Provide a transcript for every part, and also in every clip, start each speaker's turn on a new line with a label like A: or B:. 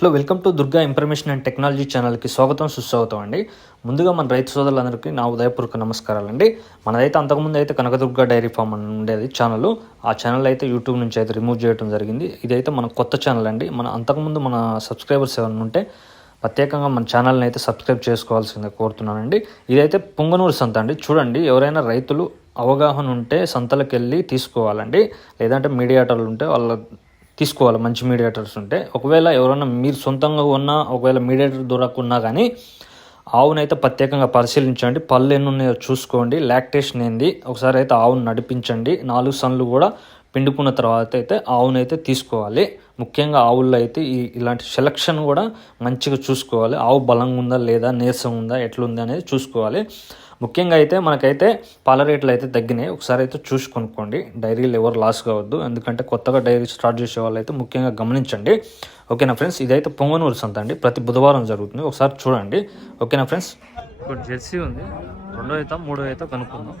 A: Hello welcome to Durga information and technology ఛానల్కి స్వాగతం సుస్వాగతం అండి. ముందుగా మన రైతు సోదరులందరికీ నా ఉదయపూర్వక నమస్కారాలండి. మనదైతే అంతకుముందు అయితే కనకదుర్గ డైరీ ఫామ్ అని ఉండేది ఛానల్. ఆ ఛానల్ అయితే యూట్యూబ్ నుంచి అయితే రిమూవ్ చేయడం జరిగింది. ఇదైతే మన కొత్త ఛానల్ అండి. మన అంతకుముందు మన సబ్స్క్రైబర్స్ ఏమైనా ఉంటే ప్రత్యేకంగా మన ఛానల్ని అయితే సబ్స్క్రైబ్ చేసుకోవాల్సిందే కోరుతున్నానండి. ఇదైతే పొంగనూరు సంత అండి. చూడండి ఎవరైనా రైతులు అవగాహన ఉంటే సంతలకు వెళ్ళి తీసుకోవాలండి. లేదంటే మీడియాటర్లు ఉంటే వాళ్ళ తీసుకోవాలి. మంచి మీడియేటర్స్ ఉంటే. ఒకవేళ ఎవరైనా మీరు సొంతంగా ఉన్నా ఒకవేళ మీడియేటర్ దొరకకున్నా కానీ ఆవునైతే ప్రత్యేకంగా పరిశీలించండి. పళ్ళు ఎన్ని ఉన్నాయో చూసుకోండి. లాక్టేషన్ ఏంది? ఒకసారి అయితే ఆవును నడిపించండి. నాలుగు సన్లు కూడా పిండుకున్న తర్వాత అయితే ఆవునైతే తీసుకోవాలి. ముఖ్యంగా ఆవుల్లో అయితే ఈ ఇలాంటి సెలక్షన్ కూడా మంచిగా చూసుకోవాలి. ఆవు బలంగా ఉందా లేదా? నీరసం ఉందా? ఎట్లుంది అనేది చూసుకోవాలి. ముఖ్యంగా అయితే మనకైతే పాల రేట్లు అయితే తగ్గినాయి. ఒకసారి అయితే చూసి కొనుక్కోండి. డైరీలు ఎవరు లాస్ కావద్దు. ఎందుకంటే కొత్తగా డైరీ స్టార్ట్ చేసే వాళ్ళు అయితే ముఖ్యంగా గమనించండి. ఓకేనా ఫ్రెండ్స్? ఇదైతే పొంగనూరు సంత అండి. ప్రతి బుధవారం జరుగుతుంది. ఒకసారి చూడండి. ఓకేనా ఫ్రెండ్స్? ఇప్పుడు జెర్సీ ఉంది. రెండో అయితే మూడో అయితే కనుక్కుందాం.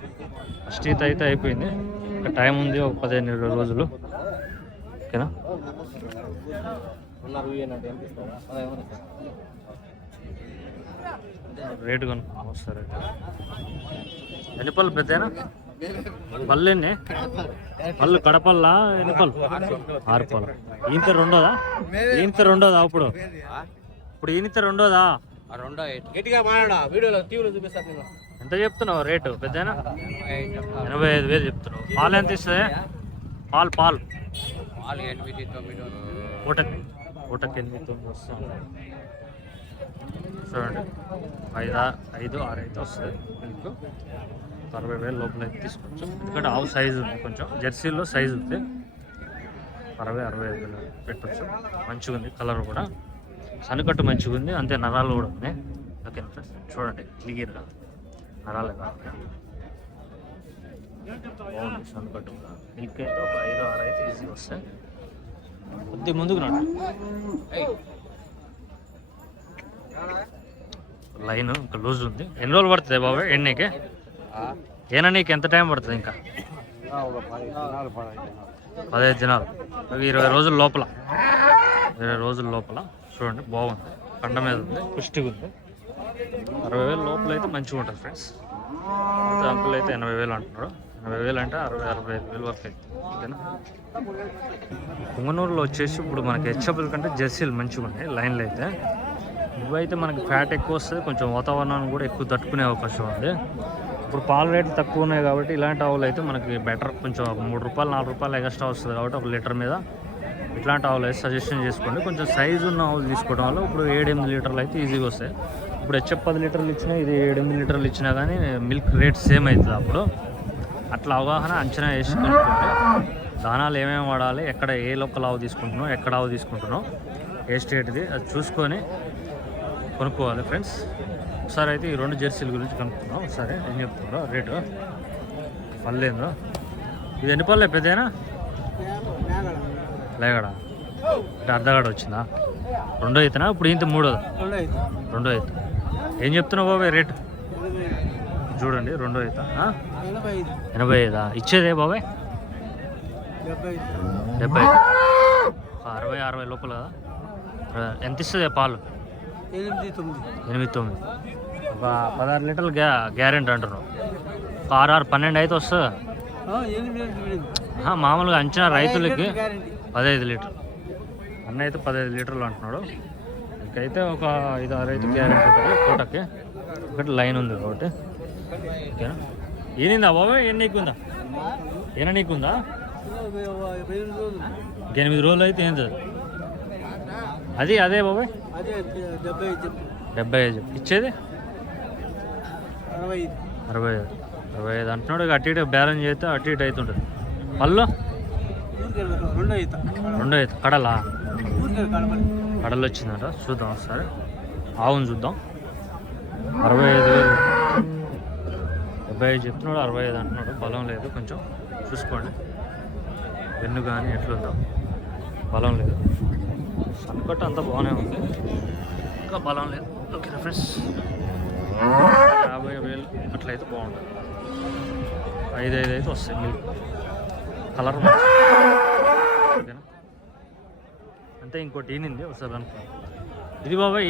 A: ఫస్ట్ ఈత అయితే అయిపోయింది. ఇంకా టైం ఉంది ఒక పదిహేను ఇరవై రోజులు. ఓకేనా? రేటు ఎన్ని పళ్ళు పెద్దనా పళ్ళు ఎన్ని? పళ్ళు కడపల్లా ఎన్ని పళ్ళు? ఆరు పళ్ళు. ఈంత రెండోదా? ఈంత రెండోదా ఇప్పుడు ఇప్పుడు ఈనిత రెండోదా?
B: రెండో గట్టిగా మాట్లాడా వీడియోలో టీవీలో చూపిస్తా నేను.
A: ఎంత చెప్తున్నావు రేటు? పెద్దనా ఎనభై ఐదు వేలు చెప్తున్నావు. పాలు ఎంత ఇస్తుంది? పాలు పాలు.
B: వాళ్ళు ఎనిమిది తొమ్మిది
A: పూటకి పూటకి ఎనిమిది తొమ్మిది వస్తుంది. చూడండి. ఐదు ఐదు ఆరు అయితే వస్తుంది. మిల్క్ అరవై వేలు లోపల అయితే తీసుకోవచ్చు. ఎందుకంటే ఆవు సైజు ఉంది కొంచెం. జెర్సీలో సైజు ఉంది. అరవై అరవై ఐదు వేలు పెట్టచ్చు. మంచిగా ఉంది కలర్ కూడా. సనుకట్టు మంచిగా ఉంది. అంతే నరాలు కూడా ఉన్నాయి. ఓకే ఫ్రెండ్స్ చూడండి. క్లియర్గా నరాలు కావాలి బాగుంది సనుకట్టు. కూడా మిల్క్ అయితే ఒక ఐదు ఆరు అయితే ఈజీగా వస్తాయి. కొద్ది ముందుకు నాడు లైన్ ఇంకా లూజ్ ఉంది. ఎన్ని రోజులు పడుతుంది బాబాయ్ ఎన్నీకి? ఏనా నీకు? ఎంత టైం పడుతుంది ఇంకా? పదహైదు దినాలు. ఇరవై రోజుల లోపల. ఇరవై రోజుల లోపల. చూడండి బాగుంది. కండ మీద ఉంది పుష్టిగా ఉంది. అరవై వేలు లోపల అయితే మంచిగా ఉంటుంది ఫ్రెండ్స్. అంకుల్ అయితే ఎనభై వేలు అంటున్నారు ఎనభై వేలు అంటే అరవై అరవై ఐదు వేలు వరకు అయితే ఓకేనా? పుంగనూరులో వచ్చేసి ఇప్పుడు మనకి హెచ్ఎఫ్ఎల్ కంటే జెర్సీలు మంచిగా ఉన్నాయి లైన్లు అయితే. ఇవైతే మనకి ఫ్యాట్ ఎక్కువ వస్తుంది కొంచెం వాతావరణాన్ని కూడా ఎక్కువ తట్టుకునే అవకాశం ఉంది. ఇప్పుడు పాల రేట్లు తక్కువ ఉన్నాయి కాబట్టి ఇలాంటి ఆవులు అయితే మనకి బెటర్ కొంచెం ఒక మూడు రూపాయలు నాలుగు రూపాయలు ఎక్స్ట్రా వస్తుంది కాబట్టి ఒక లీటర్ మీద. ఇట్లాంటి ఆవులు అయితే సజెషన్ చేసుకోండి. కొంచెం సైజు ఉన్న ఆవులు తీసుకోవడం వల్ల ఇప్పుడు ఏడెనిమిది లీటర్లు అయితే ఈజీగా వస్తాయి. ఇప్పుడు హెచ్ఎఫ్ పది లీటర్లు ఇచ్చినా ఇది ఏడెనిమిది లీటర్లు ఇచ్చినా కానీ మిల్క్ రేట్ సేమ్ అవుతుంది అప్పుడు. అట్లా అవగాహన అంచనా వేసి దానాలు ఏమేమి వాడాలి ఎక్కడ ఏ లోకల్ ఆవు తీసుకుంటున్నావు ఎక్కడ ఆవు తీసుకుంటున్నాం ఏ స్టేట్ది అది చూసుకొని కొనుక్కోవాలి ఫ్రెండ్స్. ఒకసారి అయితే ఈ రెండు జెర్సీల గురించి కనుక్కుందాం. ఒకసారి ఏం చెప్తున్నారో రేటు. పళ్ళేందో. ఇది ఎన్ని పళ్ళే పెద్దనా లేగడ. అంటే అర్ధగడ వచ్చిందా? రెండో అయితేనా ఇప్పుడు ఇంత మూడో రెండో అయితే ఏం చెప్తున్నావు బాబాయ్ రేటు? చూడండి రెండో అయితే ఎనభై ఐదా. ఇచ్చేదే బాబాయ్? డెబ్బై అరవై అరవై లోపల కదా? ఎంత ఇస్తుంది పాలు?
B: ఎనిమిది తొమ్మిది.
A: ఎనిమిది తొమ్మిది ఒక పదహారు లీటర్లు గ్యా గ్యారెంటీ అంటున్నావు. ఒక ఆరు ఆరు పన్నెండు అయితే వస్తుంది మామూలుగా అంచనా రైతులకి పదహైదు లీటర్ అన్న అయితే పదహైదు లీటర్లు అంటున్నాడు. ఇంకైతే ఒక ఐదు ఆరు అయితే గ్యారెంటీ ఉంటుంది పూటకి ఒకటి లైన్ ఉంది కాబట్టి ఓకేనా? ఈనిందా బాబాయ్ ఎన్ని నీకుందా? ఏనా నీకుందా? ఇంక ఎనిమిది రోజులు. అయితే ఏంది అది అదే బాబాయ్?
B: డెబ్బై
A: ఐదు ఇచ్చేది?
B: అరవై
A: అరవై ఐదు. అరవై ఐదు అంటున్నాడు. అటు ఇటు బ్యాలెన్స్ చేస్తే అటు ఇటు అవుతుంటుంది. పళ్ళు?
B: రెండు
A: అయితే కడలా? కడలు వచ్చిందట. చూద్దాం ఒకసారి. ఆవును చూద్దాం. అరవై ఐదు. వేలు డెబ్బై ఐదు చెప్తున్నాడు. అరవై ఐదు అంటున్నాడు. బలం లేదు. కొంచెం చూసుకోండి. వెన్ను కానీ ఎట్లుందో. బలం లేదు. సన్కట్ అంతా బాగానే ఉంది. ఇంకా బలం లేదు. Okay friends. యాభై వేలు అట్లయితే బాగుంటుంది. ఐదు ఐదు అయితే వస్తాయి మిల్క్ కలర్ ఓకేనా? అంటే ఇంకోటి ఈనింది ఒకసారి అనుకో. ఇది బాబాయ్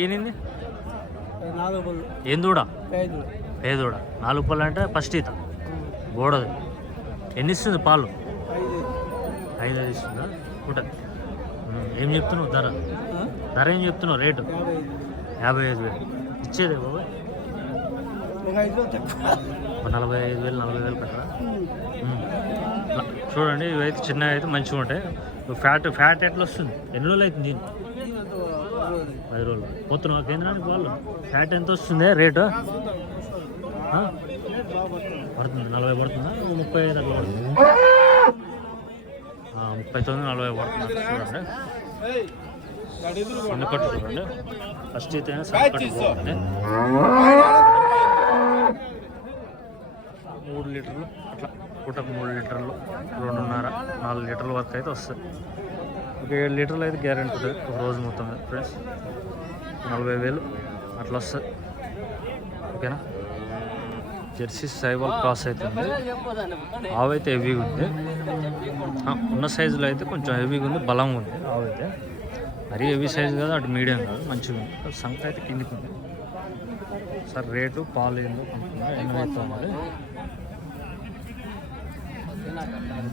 B: పళ్ళు.
A: ఏం దూడ?
B: ఐదు
A: ఏ దూడ. నాలుగు పళ్ళు అంటే ఫస్ట్ ఈత. గోడది. ఎన్ని ఇస్తుంది పాలు?
B: ఐదు.
A: ఐదు ఇస్తుందా? పూట ఏం చెప్తున్నావు? ధర. ధర ఏం చెప్తున్నావు? రేటు.
B: యాభై ఐదు
A: వేలు. ఇచ్చేదే బాబాయ్
B: ఒక
A: నలభై ఐదు వేలు నలభై వేలు పెట్టరా చూడండి ఇవైతే చిన్నవి అయితే మంచిగా ఉంటాయి. ఫ్యాట్ ఫ్యాట్ ఎట్లా వస్తుంది? ఎన్ని రోజులు అవుతుంది దీన్ని పది రోజులు. పోతున్నావు కేంద్రానికి వాళ్ళు? ఫ్యాట్ ఎంత వస్తుంది? రేటు? పడుతుంది. నలభై పడుతుందా? ముప్పై ఐదు అట్లా పడుతుంది. ముప్పై తొమ్మిది నలభై పడుతుంది. చూడండి. సన్నకట్టు చూడండి ఫస్ట్ అయితే సన్నకట్టు మూడు లీటర్లు అట్లా. పూటకు మూడు లీటర్లు రెండున్నర నాలుగు లీటర్ల వరకు అయితే వస్తుంది ఒక ఏడు లీటర్లు అయితే గ్యారెంటీ ఉంటుంది ఒక రోజు మొత్తం ఫ్రెండ్స్ నలభై వేలు అట్లా వస్తుంది ఓకేనా? జెర్సీ సైబల్ క్రాస్ అవుతుంది ఆవు అయితే హెవీగా ఉంది. ఉన్న సైజులో అయితే కొంచెం హెవీగా ఉంది బలంగా ఉంది ఆవు అయితే మరీ హెవీ సైజు కాదు అటు మీడియం కాదు మంచిగా ఉంది. సంఖ అయితే కిందికి ఉంది. సార్ రేటు పాలు ఏందో ఎన్నో అవుతా మరి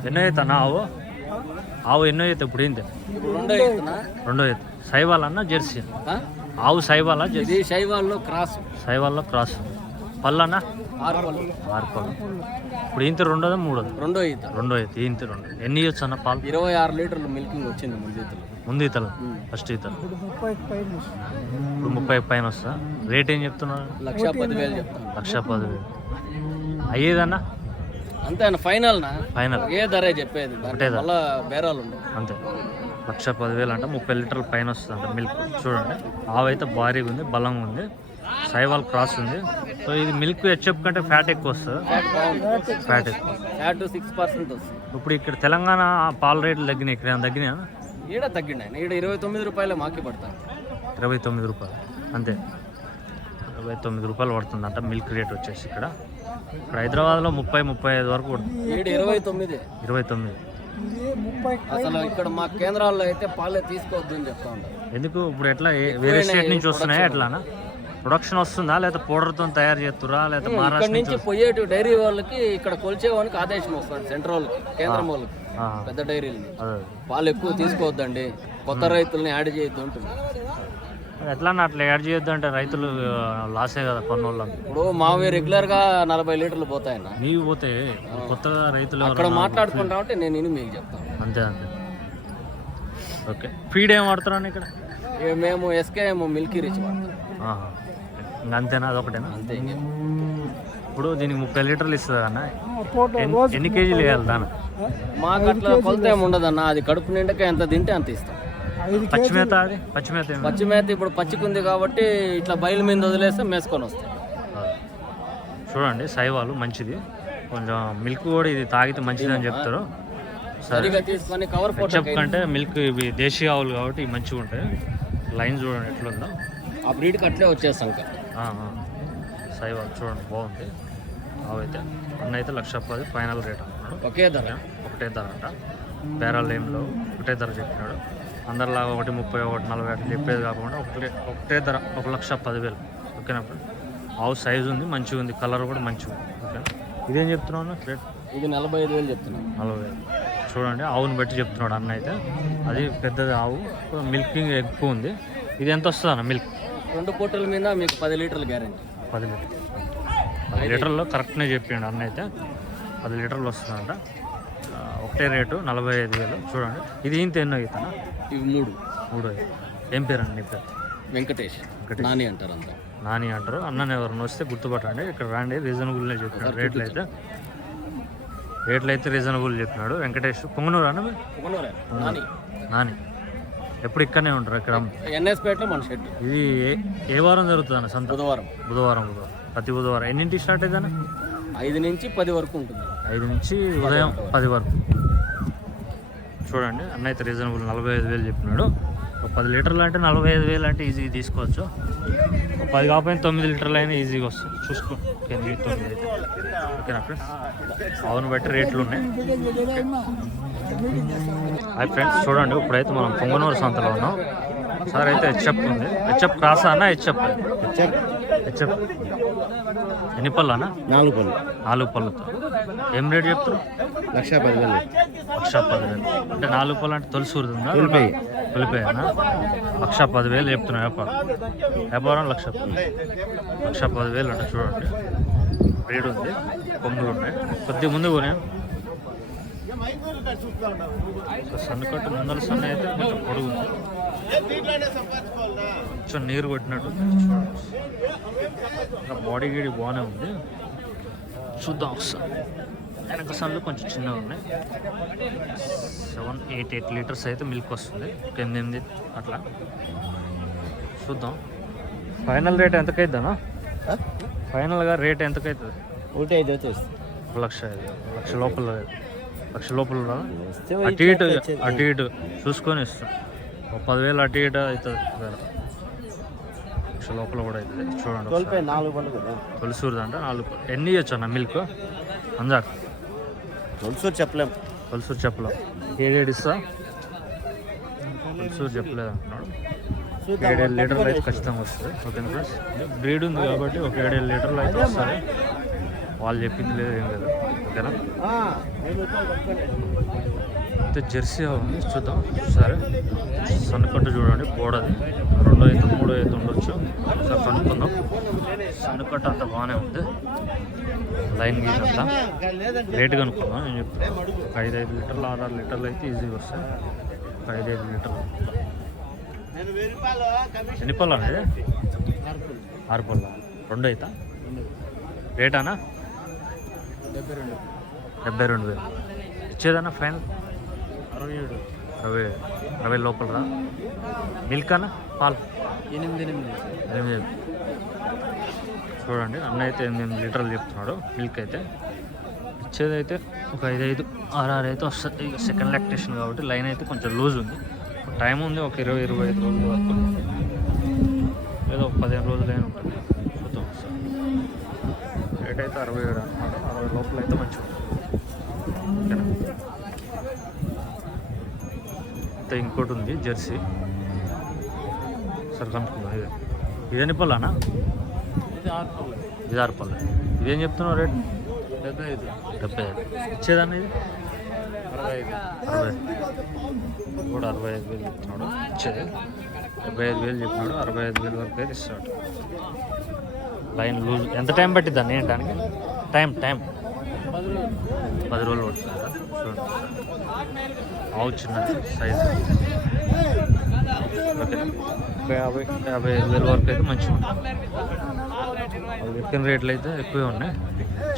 A: ఎన్నో అవుతా ఆవు? ఆవు ఎన్నో అవుతా ఇప్పుడు ఏంటి
B: రెండో
A: రెండో అవుతా సైవాలన్నా జెర్సీ ఆవు సైవాలా జెర్సీ?
B: ఇది శైవాల్లో క్రాస్.
A: సైవాల్లో క్రాస్.
B: ఆరు పళ్ళు.
A: ఆరు పళ్ళు. ఇప్పుడు ఇంత రెండోదా మూడోదా?
B: రెండో ఈత.
A: రెండో అయితే ఇంత రెండు. ఎన్ని ఇవ్వచ్చు అన్న పాలు?
B: ఇరవై ఆరు లీటర్లు మిల్కింగ్ వచ్చింది ముందు ఈతలు.
A: ముందు ఈతలు? ఫస్ట్ ఈతలు.
B: ముప్పై పైన
A: ఇప్పుడు ముప్పై పైన వస్తా రేట్ ఏం చెప్తున్నారు?
B: లక్ష పదివేలు చెప్తాను.
A: లక్ష పదివేలు. అయ్యేదన్నా?
B: అంతే అన్న ఫైనల్ నా
A: ఫైనల్.
B: ఏ ధరే చెప్పేది. మళ్ళా బేరాలు
A: అంతే. లక్ష పదివేలు అంటే ముప్పై లీటర్ల పైన వస్తుంది అంట మిల్క్. చూడండి. ఆవు అయితే భారీగా ఉంది బలంగా ఉంది. సైవాల్ క్రాస్ ఉంది. సో ఇది మిల్క్ హెచ్ఎఫ్ కంటే ఫ్యాట్ ఎక్కువ వస్తుంది.
B: ఫ్యాట్
A: ఎక్కువ.
B: ఫ్యాట్ సిక్స్ పర్సెంట్ వస్తుంది.
A: ఇప్పుడు ఇక్కడ తెలంగాణ పాల రేట్లు తగ్గినాయి ఇక్కడ ఏమైనా తగ్గినాయా?
B: ఈడ తగ్గిండి ఆయన ఈడ ఇరవై తొమ్మిది రూపాయలే మాకి పడతాను
A: ఇరవై తొమ్మిది రూపాయలు. అంతే. ఇరవై తొమ్మిది రూపాయలు పడుతుందంట మిల్క్ రేట్ వచ్చేసి ఇక్కడ. ఇక్కడ హైదరాబాద్లో ముప్పై ముప్పై ఐదు వరకు పడుతుంది.
B: ఇరవై తొమ్మిది.
A: ఇరవై తొమ్మిది.
B: అసలు ఇక్కడ మా కేంద్రాల్లో అయితే పాలే తీసుకోవద్దు అని చెప్తా ఉంటారు
A: ఎందుకు? ఇప్పుడు ఎట్లా? వేరే స్టేట్ నుంచి వస్తున్నాయా ఎట్లానా? ప్రొడక్షన్ వస్తుందా? లేదా పౌడర్తో తయారు చేస్తురా లేదా
B: ఇక్కడ
A: మహారాష్ట్ర నుంచి
B: నుంచి పోయేటి డైరీ వాళ్ళకి ఇక్కడ కొలిచేవానికి ఆదేశం వస్తుంది సెంట్రల్ వాళ్ళకి కేంద్రం వాళ్ళకి
A: ఆ,
B: పెద్ద డైరీలు
A: అదే.
B: పాలు ఎక్కువ తీసుకోవద్దండి కొత్త రైతుల్ని యాడ్ చేయొద్దు ఉంటుంది
A: ఎట్లా అట్లా యాడ్ చేయొద్దు అంటే రైతులు ఆ, లాసే కదా కొన్నోళ్ళకి
B: ఇప్పుడు మావి రెగ్యులర్గా నలభై లీటర్లు పోతాయన్న.
A: నీవు పోతే కొత్తగా రైతులు ఎవరు
B: అక్కడ మాట్లాడుకుంటా ఉంటే నేను ఇని మీకు చెప్తాను.
A: అంతే అంతే. ఓకే. ఫీడ్ ఏం వాడుతున్నాను ఇక్కడ?
B: మేము ఎస్కేఎం మిల్కీ రిచ్ వాడతాం
A: ఆహా. ఇంక అంతేనా? అదొకటేనా?
B: అంతే. ఇంకేం.
A: ఇప్పుడు దీనికి ముప్పై లీటర్లు ఇస్తుంది అన్న ఎన్ని- కేజీలు వేయాలి దాని?
B: మాకు అట్లా కొలత ఏమి ఉండదన్న. అది కడుపు నిండక ఎంత తింటే అంత ఇస్తాం.
A: పచ్చిమేత అది? పచ్చిమేత ఏమి?
B: పచ్చి మేత ఇప్పుడు పచ్చికుంది కాబట్టి ఇట్లా బయలు మీద వదిలేస్తే మేసుకొని వస్తాయి.
A: చూడండి సైవాలు మంచిది. కొంచెం మిల్క్ కూడా ఇది తాగితే మంచిది అని చెప్తారు. సరే.
B: సరిగా తీసుకొని కవర్ ఫోటో
A: హెచ్ఎఫ్ కంటే మిల్క్ ఇవి దేశీయ ఆవులు కాబట్టి ఇవి మంచిగా ఉంటాయి లైన్ చూడండి ఎట్లుందో.
B: ఆ బ్రీడ్కి అట్లే వచ్చేస్తాం ఇంకా.
A: సైవాలు చూడండి బాగుంది. అవైతే అన్న అయితే లక్ష పది ఫైనల్ రేట్ అన్నాడు.
B: ఒకే ధర.
A: ఒకటే ధర అంట. బేరాలు ఏం లేవు ఒకటే ధర చెప్పినాడు. అందరిలాగా ఒకటి ముప్పై ఒకటి నలభై అట్లా చెప్పేది కాకుండా ఒకటే ఒకటే ధర ఒక లక్ష పదివేలు. ఓకేనా ఫ్రెండ్ ఆవు సైజు ఉంది మంచిగా ఉంది కలర్ కూడా మంచిగా ఉంది. ఓకేనా? ఇదేం చెప్తున్నావు రేట్?
B: ఇది నలభై ఐదు వేలు చెప్తున్నాను
A: నలభై వేలు చూడండి ఆవుని బట్టి చెప్తున్నాడు అన్న అయితే. అది పెద్దది ఆవు మిల్కింగ్ ఎక్కువ ఉంది. ఇది ఎంత వస్తుంది అన్న మిల్క్?
B: రెండు పూటల మీద మీకు పది లీటర్లు గ్యారెంటీ.
A: పది లీటర్. పది లీటర్లో కరెక్ట్నే చెప్పిండు అన్న అయితే పది లీటర్లు వస్తుందంట. ఒకటే రేటు నలభై ఐదు వేలు. చూడండి. ఇది ఇంత ఎన్నో అవుతానా
B: ఇవి మూడు.
A: మూడు. ఏం పేరు అండి నీ పేరు?
B: వెంకటేష్. నాని అంటారు అంతా.
A: నాని అంటారు. అన్నని ఎవరిని వస్తే గుర్తుపట్టండి. ఇక్కడ రండి. రీజనబుల్నే చెప్పినాడు. రేట్లు అయితే రేట్లు అయితే రీజనబుల్ చెప్పినాడు. వెంకటేష్. పొంగనూరు అన్న
B: నాని.
A: నాని. ఎప్పుడు ఇక్కడనే ఉంటారు ఇక్కడ
B: ఎన్ఎస్పేటలో మన షెడ్.
A: ఇది ఏ- వారం జరుగుతుంది సంత?
B: బుధవారం.
A: బుధవారం బుధవారం. ప్రతి బుధవారం. ఎన్నింటికి స్టార్ట్ అవుతుందన్న
B: ఐదు నుంచి పది వరకు ఉంటుంది.
A: ఐదు నుంచి ఉదయం పది వరకు. చూడండి అన్న అయితే రీజనబుల్ నలభై ఐదు వేలు చెప్పినాడు. ఒక పది లీటర్లు అంటే నలభై ఐదు వేలు అంటే ఈజీగా తీసుకోవచ్చు. ఒక పది కాకపోయినా తొమ్మిది లీటర్లు అయినా ఈజీగా వస్తుంది. చూసుకో తొమ్మిది అయితే. ఓకేనా ఫ్రెండ్స్ అవును బట్టి రేట్లు ఉన్నాయి. హాయ్ ఫ్రెండ్స్ చూడండి ఇప్పుడైతే మనం పొంగనూరు సంతలో ఉన్నాం. సార్ అయితే హెచ్ఎప్ ఉంది. హెచ్ఎప్ క్రాసా అన్న హెచ్ఎప్ హెచ్ఎప్ ఎన్ని పళ్ళు అన్న
B: నాలుగు పళ్ళు.
A: నాలుగు పళ్ళుతో. ఏం రేట్ చెప్తారు
B: లక్ష పదివేలు.
A: లక్ష పదివేలు. అంటే నాలుగు పళ్ళు అంటే తొలిసి ఉందా?
B: తొలిపాయి.
A: తొలిపాయనా లక్ష పదివేలు చెప్తున్నా వ్యాపారం. వ్యాపారం లక్ష లక్ష పదివేలు అంటే చూడండి. రేట్ ఉంది. కొమ్ములు ఉన్నాయి. కొద్దిగా ముందు కొనే సన్నకట్టు ముందర సన్న అయితే కొంచెం పొడుగు కొంచెం నీరు కొట్టినట్టు బాడీ గీడి బాగానే ఉంది. చూద్దాం ఒకసారి. వెనక సన్లు కొంచెం చిన్నగా ఉన్నాయి. సెవెన్ ఎయిట్ ఎయిట్ లీటర్స్ అయితే మిల్క్ వస్తుంది. ఒక ఎనిమిది ఎనిమిది అట్లా. చూద్దాం. ఫైనల్ రేట్ ఎంతకైద్దానా ఫైనల్గా రేట్ ఎంతకైతుంది?
B: ఒకటి ఐదు వచ్చేసి
A: ఒక లక్ష ఐదు లక్ష లోపల లక్ష లోపల? అటు ఇటు అటు ఇటు చూసుకొని ఇస్తాం ఒక పదివేలు అటు ఇటు అవుతుంది. లక్ష లోపల కూడా అవుతుంది. చూడండి తొలిసూరుది అంటే నాలుగు ఎన్ని ఇవ్వచ్చు అన్న మిల్క్ అందాక
B: తొలుసు చెప్పలేం.
A: తొలిసూరు చెప్పలేం. ఏడేడు ఇస్తా. తొలిసూరు చెప్పలేదు అంటున్నాడు. ఏడేడు లీటర్లు అయితే ఖచ్చితంగా వస్తుంది. ఓకేనా ఫ్రెండ్స్ బ్రీడ్ ఉంది కాబట్టి ఒక ఏడేడు లీటర్లు అయితే వస్తుంది. వాళ్ళు చెప్పింది లేదు ఏం లేదు. ఓకేనా? అయితే జెర్సీ ఉంది చూద్దాం సరే సన్నకట్టు చూడండి పోడది రెండో అయితే మూడో అయితే ఉండొచ్చు. ఒకసారి కనుక్కుందాం. సన్నకట్టు అంతా బాగానే ఉంది. లైన్ గీన్ అంతా. రేట్ కనుక్కుందాం నేను చెప్తాను ఒక ఐదు ఐదు లీటర్లు ఆరు ఆరు లీటర్లు అయితే ఈజీగా వస్తాయి. ఒక ఐదు ఐదు లీటర్లు. ఎన్ని పళ్ళు అనేది ఆరు పళ్ళు. రెండు అవుతా రేటానా
B: డెబ్బై రెండు.
A: వేలు. ఇచ్చేదన్నా ఫైనల్?
B: అరవై ఏడు.
A: అరవై అరవై లోపల రా. మిల్క్ అన్న పాలు?
B: ఎనిమిది ఎనిమిది.
A: ఎనిమిది. చూడండి అన్న అయితే ఎనిమిది లీటర్లు చెప్తున్నాడు మిల్క్ అయితే. ఇచ్చేది అయితే ఒక ఐదు ఐదు ఆరు ఆరు అయితే వస్తుంది. సెకండ్ లాక్టేషన్ కాబట్టి లైన్ అయితే కొంచెం లూజ్ ఉంది. టైం ఉంది ఒక ఇరవై ఇరవై ఐదు రోజుల వరకు. ఏదో ఒక పదిహేను రోజులు అయినా ఉంటుంది. చూద్దాం రేట్ అయితే అరవై ఏడు అనమాట అరవై లోపల అయితే మంచిగా ఉంటుంది ఇంకోటి ఉంది జెర్సీ. సరే కనుక్కుందాం ఇది. ఇది ఎన్ని పళ్ళనా
B: ఇది ఆరు పళ్ళు.
A: ఇది చెప్తున్నావు రేట్?
B: డెబ్బై ఐదు.
A: డెబ్బై ఐదు. ఇచ్చేదాన్ని ఇది?
B: అరవై ఐదు.
A: అరవై. కూడా అరవై ఐదు వేలు చెప్తున్నాడు. ఇచ్చేది డెబ్బై ఐదు వేలు చెప్పినాడు అరవై ఐదు వేలు వరకు అయితే ఇస్తాడు. Line loose. ఎంత టైం పట్టిద్ది అన్న ఏంటానికి టైం టైం.
B: పది రోజులు
A: పది చూడండి ఆవు సైజు. ఓకే యాభై యాభై ఐదు వేల వరకు అయితే మంచిగా ఉంటుంది. వాళ్ళు రేట్లు అయితే ఎక్కువే ఉన్నాయి.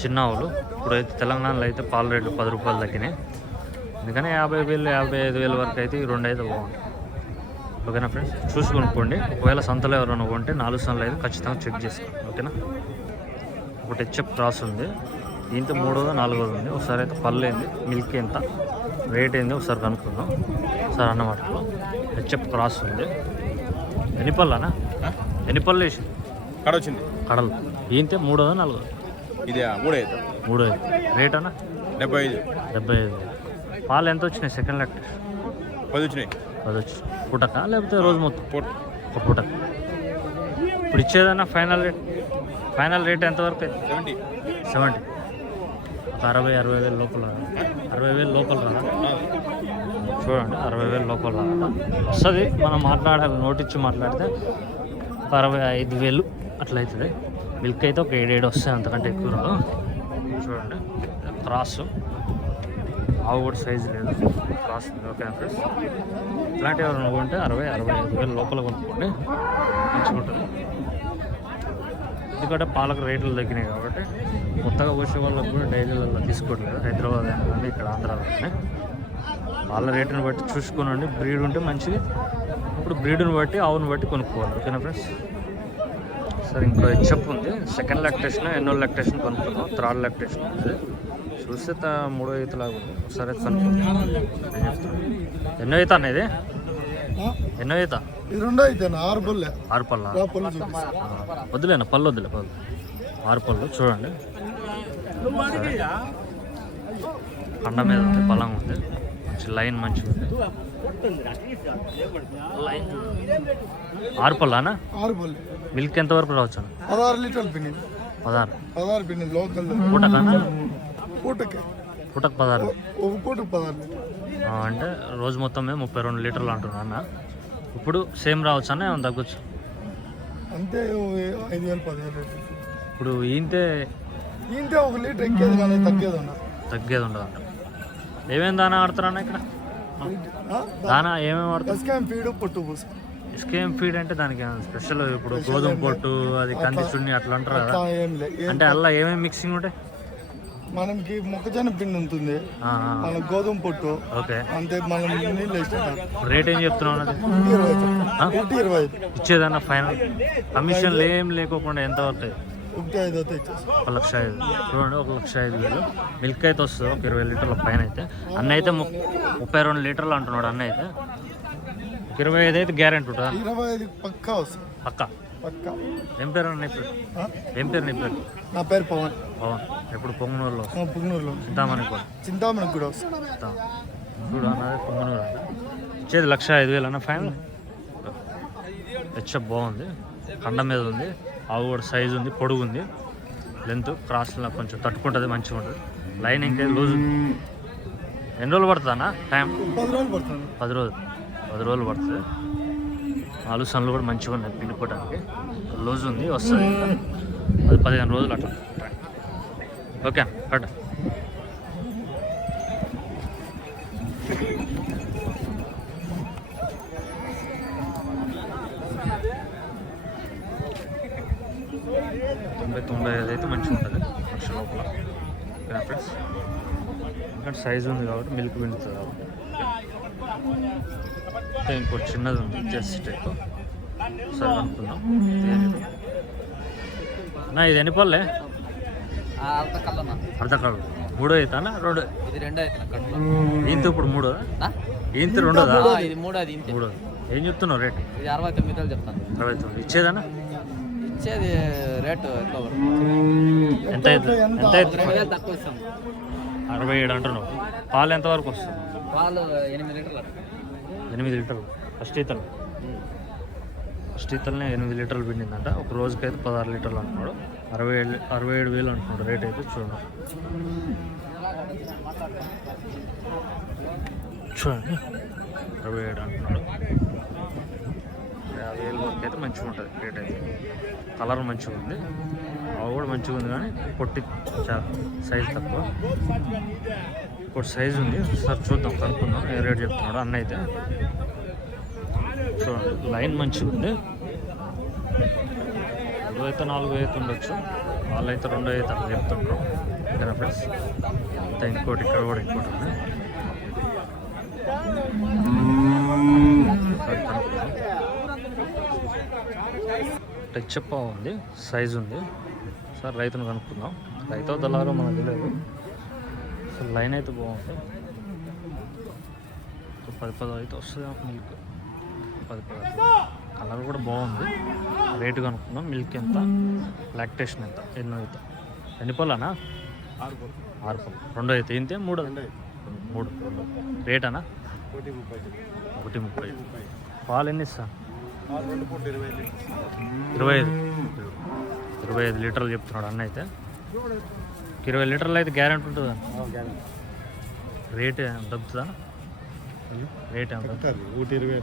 A: చిన్న ఆవులు. ఇప్పుడైతే తెలంగాణలో అయితే పాల రేట్లు పది రూపాయలు తగ్గినాయి. అందుకని యాభై వేలు యాభై ఐదు వేల వరకు అయితే ఈ రెండు అయితే బాగుంటాయి. ఓకేనా ఫ్రెండ్స్? చూసి కొనుక్కోండి ఒకవేళ సంతలో ఎవరైనా కొంటే నాలుగు సంతలు అయితే ఖచ్చితంగా చెక్ చేసుకోండి. ఓకేనా? ఒకటి హెచ్ఎఫ్ క్రాస్ ఉంది. దీంతో మూడోదో నాలుగోది ఉంది. ఒకసారి అయితే పళ్ళు ఏంది మిల్క్ ఎంత రేట్ ఏంది ఒకసారి కనుక్కుందాం. ఒకసారి అన్నమాటలో హెచ్ఎఫ్ క్రాస్ ఉంది. ఎన్ని అన్న? ఎన్ని పళ్ళు వేసి
C: కడ వచ్చింది
A: కడలు. ఈంతే మూడోదో నాలుగోదో?
C: ఇది మూడు ఐదు
A: మూడో రేట్ అన్న?
C: డెబ్బై ఐదు.
A: డెబ్బై ఐదు. పాలు ఎంత వచ్చినాయి సెకండ్ లాక్టేషన్
C: పది వచ్చినాయి.
A: అది వచ్చి పూటక లేకపోతే రోజు మొత్తం?
C: పొట్.
A: ఒక పూట ఇప్పుడు ఇచ్చేదన్నా ఫైనల్ రేట్ ఫైనల్ రేట్ ఎంతవరకు అయితే
C: సెవెంటీ.
A: సెవెంటీ. ఒక అరవై అరవై వేలు లోపల అరవై వేలు లోపల రాదా చూడండి అరవై వేలు లోపల వస్తుంది. మనం మాట్లాడాలి నోటిచ్చి మాట్లాడితే ఒక అరవై ఐదు వేలు అట్లా అవుతుంది మిల్క్ అయితే ఒక ఏడేడు వస్తాయి అంతకంటే ఎక్కువ రాదు చూడండి క్రాస్. ఆవు కూడా సైజు లేదు. Cross okay friends. ఇట్లాంటివి ఎవరైనా కొంటే అరవై అరవై ఐదు వేలు లోపల కొనుక్కోండి. మంచిగా ఉంటుంది ఎందుకంటే పాలకు రేట్లు తగ్గినాయి కాబట్టి కొత్తగా వచ్చే వాళ్ళకు కూడా డైలీలలో తీసుకోవట్లేదు. హైదరాబాద్ కానీ ఇక్కడ ఆంధ్రాలో కానీ వాళ్ళ రేటుని బట్టి చూసుకోనండి. బ్రీడ్ ఉంటే మంచిది. ఇప్పుడు బ్రీడ్ని బట్టి ఆవుని బట్టి కొనుక్కోవాలి. ఓకేనా ఫ్రెండ్స్? సరే ఇంకో హెచ్ఎప్ ఉంది. సెకండ్ లాక్టేషన్ ఎన్నో లాక్టేషన్ కొనుక్కున్నాం థర్డ్ లాక్టేషన్ ఉంది. చూస్తే మూడో ఈత లాగా ఉంది. ఒకసారి అయితే కనుక్కుందాం? ఎన్నో ఈత అనేది ఎన్నో ఈత?
D: ఇది రెండో అయితే ఆరు బుల్లే
A: ఆరు పళ్ళ?
D: ఆ పళ్ళు చూపిస్తా.
A: వద్దులేనా పళ్ళు వద్దులే పళ్ళు. ఆరు పళ్ళు చూడండి. కండ మీద ఉంది పొలం ఉంది. మంచి లైన్ మంచిగా ఉంది. లైన్. ఆరు పళ్ళానా?
D: ఆరు బొల్లే
A: మిల్క్ ఎంత వరకు రావచ్చు?
D: పదహారు లీటర్లు పిండి.
A: పదహారు.
D: పదహారు పిండి లోకల్. పూటకి?
A: పూటకు. పదహారు.
D: ఒక పూటకు పదహారు
A: అంటే రోజు మొత్తం ముప్పై రెండు లీటర్లు అంటున్నా అన్న. ఇప్పుడు సేమ్ రావచ్చు అన్న ఏమైనా తగ్గొచ్చు?
D: అంతే ఐదు వేలు పదివేలు
A: ఇప్పుడు ఈంతే
D: ఇంతే ఒక లీటర్ ఎక్కేది కానీ తగ్గేది ఉండదు.
A: తగ్గేది ఉండదు అంట ఏమేమి దానా ఆడుతారన్న ఇక్కడ? దానా ఏమేమి ఆడతారు
D: ఫీడ్ పొట్టు పూసు.
A: ఫీడ్ అంటే దానికి స్పెషల్ ఇప్పుడు గోధుమ పొట్టు అది కంది చున్ని అట్లా అంటారు కదా. అంటే అలా ఏమేమి మిక్సింగ్ ఉంటాయి?
D: మనకి మొక్కజొన్న పిండి ఉంటుంది. మన గోధుమ పొట్టు.
A: ఓకే.
D: అంతే మనం నీళ్ళు
A: రేట్ ఏం చెప్తున్నావు
D: ఒకటి ఇరవై
A: ఇచ్చేదన్న ఫైనల్. కమిషన్లు ఏం లేకోకుండా ఎంత అవుతాయి?
D: ఒకటి ఐదు
A: ఒక లక్ష ఐదు. చూడండి ఒక లక్ష ఐదు వేలు. మిల్క్ అయితే వస్తుంది ఒక ఇరవై లీటర్ల పైన అయితే. అన్న అయితే ముప్పై రెండు లీటర్లు అంటున్నాడు అన్న అయితే. ఇరవై ఐదు అయితే గ్యారెంటీ ఉంటుందా?
D: ఇరవై ఐదు పక్కా వస్తుంది.
A: పక్క.
D: పక్కా.
A: ఏం పేరు అన్న నీ పేరు
D: ఆ?
A: ఏం పేరు నీ పేరు?
D: నా పేరు పవన్.
A: పవన్. ఎప్పుడు పొంగనూరులో?
D: పుంగనూరులో.
A: చింతామణి కూడా.
D: కూడా
A: చూడు అన్నది పొంగనూరు? అంట ఇచ్చేది లక్ష ఐదు వేలు అన్న ఫైనల్? హెచ్ఎఫ్ బాగుంది. కండ మీద ఉంది. ఆవు కూడా సైజు ఉంది పొడుగు ఉంది. లెంత్ క్రాస్లో కొంచెం తట్టుకుంటుంది మంచిగా ఉంటుంది. లైన్ ఇంకా లూజ్ ఎన్ని రోజులు పడుతుంది అన్న టైం
D: పది రోజులు పడుతుంది.
A: పది రోజులు. పది రోజులు పడుతుంది. నాలుగు సన్లు కూడా మంచిగా ఉన్నాయి పిండుకోవడానికి. రోజు ఉంది వస్తుంది. అది పదిహేను రోజులు అట్లా. ఓకే అట్ తొంభై తొంభై ఐదు అయితే మంచిగా ఉంటుంది. లక్ష లోపల. ఓకేనా ఫ్రెండ్స్ ఎందుకంటే సైజు ఉంది కాబట్టి మిల్క్ పిండుతుంది కాబట్టి. ఇంకోటి చిన్నది ఉంది జెర్సీ టైప్ సరే అనుకుందాం. నా ఇది ఎన్ని పళ్ళే? అర్ధ కాడు మూడో అవుతానా రెండు.
B: ఇది రెండో కడుపులో
A: ఈంత ఇప్పుడు మూడో? ఈంత రెండోదా?
B: ఇది మూడోది ఇంతే.
A: మూడో ఏం చెప్తున్నావు రేట్?
B: ఇది అరవై తొమ్మిది వేలు చెప్తాను.
A: అరవై తొమ్మిది. ఇచ్చేదానా?
B: ఇచ్చేది రేటు ఎక్కువ.
A: ఎంత అవుతుంది? ఎంత అవుతుంది?
B: తక్కువ ఇస్తాం.
A: అరవై ఏడు అంటున్నావు. పాలు ఎంతవరకు వస్తుంది?
B: పాలు ఎనిమిది లీటర్లు.
A: ఎనిమిది లీటర్లు. ఫస్ట్ ఈతలు. ఫస్ట్ ఈతలనే ఎనిమిది లీటర్లు పిండిందంట. ఒక రోజుకైతే పదహారు లీటర్లు అంటున్నాడు. అరవై ఏడు అరవై ఏడు వేలు అంటున్నాడు రేట్ అయితే చూడండి. చూడండి. అరవై ఏడు అంటున్నాడు. యాభై వేలు వరకు అయితే మంచిగా ఉంటుంది రేట్ అయితే. కలర్ మంచిగా ఉంది. అవి కూడా మంచిగా ఉంది కానీ పొట్టి చాలా సైజ్ తక్కువ. ఇంకోటి సైజ్ ఉంది. సార్ చూద్దాం కనుక్కుందాం. ఏ రేట్ చెప్తున్నాడు అన్న అయితే. చూడండి లైన్ మంచిగా ఉంది. మూడు అయితే నాలుగు అయితే ఉండొచ్చు. వాళ్ళైతే రెండో అయితే అట్లా చెప్తుంటారు. ఓకేనా ఫ్రెండ్స్ అయితే ఇంకోటి ఇక్కడ కూడా ఇంకోటి ఉంది. టచ్ ఉంది సైజ్ ఉంది. సార్ రైతును కనుక్కుందాం. రైతు దళారో మనకు తెలియదు. అసలు లైన్ అయితే బాగుంది. పది పది అయితే వస్తుంది మిల్క్ పది పది. కలర్ కూడా బాగుంది. రేటు కనుక్కుందాం. మిల్క్ ఎంత? లాక్టేషన్ ఎంత? ఎన్నో అయితే ఎన్ని పళ్ళనా? ఆరు పళ్ళు. రెండో అయితే. ఇంతే? మూడు? మూడు. రెండు. రేటనా? ఒకటి ముప్పై. పాలు ఎన్ని ఇస్తా ఇరవై ఐదు. ఇరవై ఐదు లీటర్లు చెప్తున్నాడు అన్న అయితే. ఇరవై లీటర్లు అయితే గ్యారెంటీ ఉంటుందా? రేట్ తగ్గుతుందా రేట్?
D: ఒకటి ఇరవై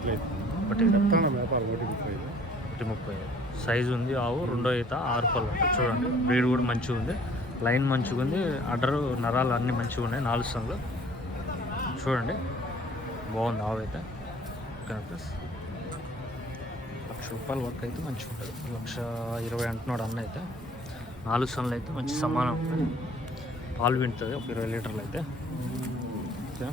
A: ఒకటి
D: ముప్పై
A: సైజు ఉంది ఆవు రెండో ఈత ఆరు పళ్ళు. చూడండి బ్రీడ్ కూడా మంచిగా ఉంది. లైన్ మంచిగా ఉంది. అడ్డరు నరాలు అన్నీ మంచిగా ఉన్నాయి నాలుగు సన్లు చూడండి బాగుంది ఆవు అయితే. ప్లస్ లక్ష రూపాయల వరకు అయితే మంచిగా ఉంటుంది. లక్ష ఇరవై అంటున్నాడు అన్న అయితే. నాలుగు సన్లు అయితే మంచి సమానం. పాలు వింటుంది ఒక ఇరవై లీటర్లు అయితే. ఓకే.